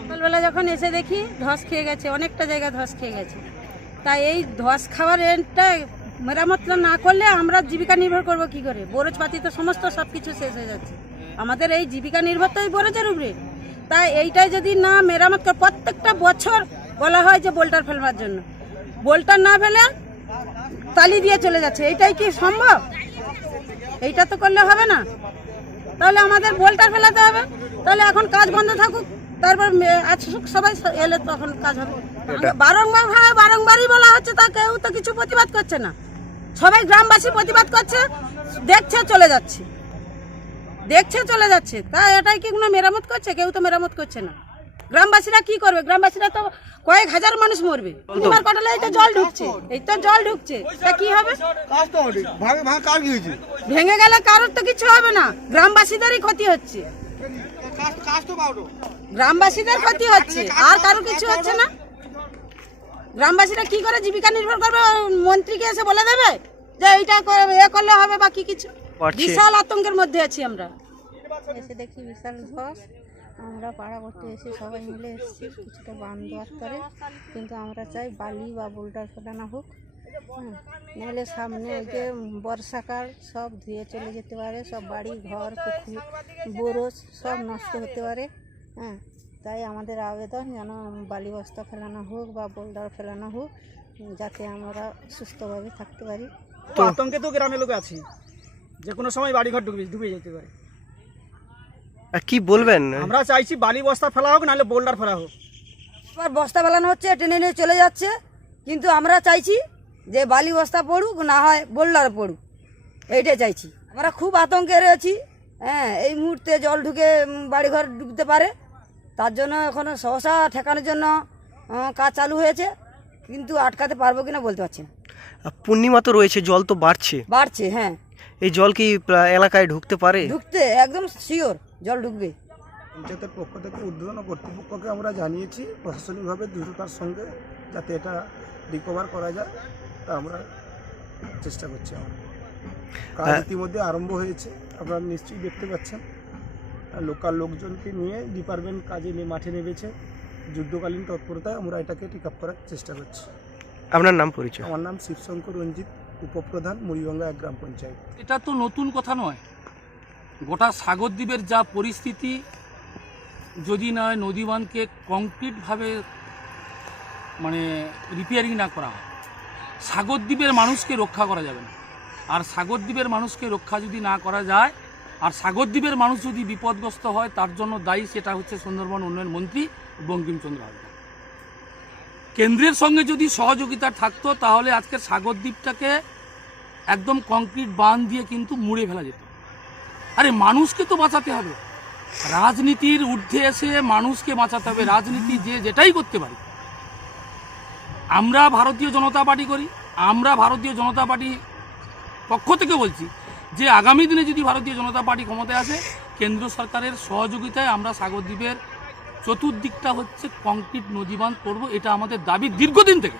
সকালবেলা যখন এসে দেখি ধস খেয়ে গেছে, অনেকটা জায়গা ধস খেয়ে গেছে। তাই এই ধস খাওয়ার রেন্টটা মেরামত না করলে আমরা জীবিকা নির্ভর করব কি করে? বরজপাতি তো সমস্ত সব কিছু শেষ হয়ে যাচ্ছে। আমাদের এই জীবিকা নির্ভর তো এই বরজের উপরে। তাই এইটাই যদি না মেরামত করে, প্রত্যেকটা বছর বলা হয় যে বোল্টার ফেলবার জন্য, বোল্টার না ফেলে তালি দিয়ে চলে যাচ্ছে। এইটাই কি সম্ভব? এইটা তো করলে হবে না। তাহলে আমাদের বোল্টার ফেলাতে হবে। তাহলে এখন কাজ বন্ধ থাকুক, তারপর সবাই এলে তখন কাজ হবে। বারংবারই বলা হচ্ছে, তা কেউ তো কিছু প্রতিবাদ করছে না। সবাই গ্রামবাসী প্রতিবাদ করছে, দেখছে চলে যাচ্ছে। তা এটাই কি কোনো মেরামত করছে? কেউ তো মেরামত করছে না। গ্রামবাসীরা কি করবে? গ্রামবাসীরা তো কয়েক হাজার মানুষ মরবে। তোমার কটালে এই তো জল ঢুকছে, তা কি হবে? ভেঙে গেলে কারোর তো কিছু হবে না, গ্রামবাসীদেরই ক্ষতি হচ্ছে। গ্রামবাসীদের ক্ষতি হচ্ছে, আর কারো কিছু হচ্ছে না। গ্রামবাসীরা কি করে জীবিকা নির্ভর করবে? মন্ত্রীকে এসে বলে দেবে যে এইটা করলে হবে, বাকি কিছু। বিশাল আতঙ্কের মধ্যে আছি আমরা। এসে দেখি বিশাল ধস। আমরা পাড়াপড়তে এসে সবাই মিলে এসেছি কিছুটা বান দেওয়ার করে, কিন্তু আমরা চাই বালি বা বোল্ডার ফেলানো হোক। নাহলে সামনে যে বর্ষাকাল সব ধুয়ে চলে যেতে পারে, সব বাড়ি ঘর পুকুর বরজ সব নষ্ট হতে পারে। তাই আমাদের আবেদন যেন বালি বস্তা ফেলানো হোক বা বোল্ডার ফেলানো হোক, যাতে আমরা সুস্থভাবে থাকতে পারি। তো আতঙ্কে তো গ্রামের লোক আছি, যে কোনো সময় বাড়িঘর ডুবে যেতে পারে। কি বলবেন? আমরা চাইছি বালি বস্তা ফেলা হোক, নাহলে বোল্ডার ফেলা হোক। বস্তা ফেলানো হচ্ছে, টেনে নিয়ে চলে যাচ্ছে, কিন্তু আমরা চাইছি যে বালি বস্তা পড়ুক, না হয় বোল্ডার পড়ুক, এইটাই চাইছি। আমরা খুব আতঙ্কে রয়েছি। এই মুহূর্তে জল ঢুকে বাড়িঘর ডুবতে পারে, তার জন্য এখন সহসা ঠেকানোর জন্য কাজ চালু হয়েছে, কিন্তু আটকাতে পারবো কিনা বলতে পারছি না। পূর্ণিমা তো রয়েছে, জল তো বাড়ছে। হ্যাঁ, এই জল কি এলাকায় ঢুকতে পারে? একদম শিওর জল ঢুকবে। পঞ্চায়েতের পক্ষ থেকে ঊর্ধ্বতন কর্তৃপক্ষকে আমরা জানিয়েছি প্রশাসনিকভাবে দ্রুততার সঙ্গে যাতে এটা রিকভার করা যায়, তা আমরা চেষ্টা করছি। কাজ ইতিমধ্যে আরম্ভ হয়েছে, আপনারা নিশ্চয়ই দেখতে পাচ্ছেন। লোকাল লোকজনকে নিয়ে ডিপার্টমেন্ট কাজে মাঠে নেমেছে। যুদ্ধকালীন তৎপরতায় আমরা এটাকে টিক আপ করার চেষ্টা করছি। আপনার নাম পরিচয়? আমার নাম শিবশঙ্কর রঞ্জিত, উপপ্রধান, মুড়িভাঙ্গা এক গ্রাম পঞ্চায়েত। এটা তো নতুন কথা নয়। গোটা সাগরদ্বীপের যা পরিস্থিতি, যদি নয় নদীবাঁধকে কংক্রিটভাবে রিপেয়ারিং না করা হয়, সাগরদ্বীপের মানুষকে রক্ষা করা যাবে না। আর সাগরদ্বীপের মানুষকে রক্ষা যদি না করা যায়, আর সাগরদ্বীপের মানুষ যদি বিপদগ্রস্ত হয়, তার জন্য দায়ী সেটা হচ্ছে সুন্দরবন উন্নয়ন মন্ত্রী বঙ্কিমচন্দ্র হাজরা। কেন্দ্রের সঙ্গে যদি সহযোগিতা থাকতো, তাহলে আজকের সাগরদ্বীপটাকে একদম কংক্রিট বাঁধ দিয়ে কিন্তু মুড়ে ফেলা যেত। আরে মানুষকে তো বাঁচাতে হবে, রাজনীতির ঊর্ধ্বে এসে মানুষকে বাঁচাতে হবে। রাজনীতি যে যেটাই করতে পারে। আমরা ভারতীয় জনতা পার্টি করি, আমরা ভারতীয় জনতা পার্টি পক্ষ থেকে বলছি যে আগামী দিনে যদি ভারতীয় জনতা পার্টি ক্ষমতায় আসে, কেন্দ্র সরকারের সহযোগিতায় আমরা সাগরদ্বীপের চতুর্দিকটা হচ্ছে কংক্রিট নদীবাঁধ করব। এটা আমাদের দাবি দীর্ঘদিন থেকে।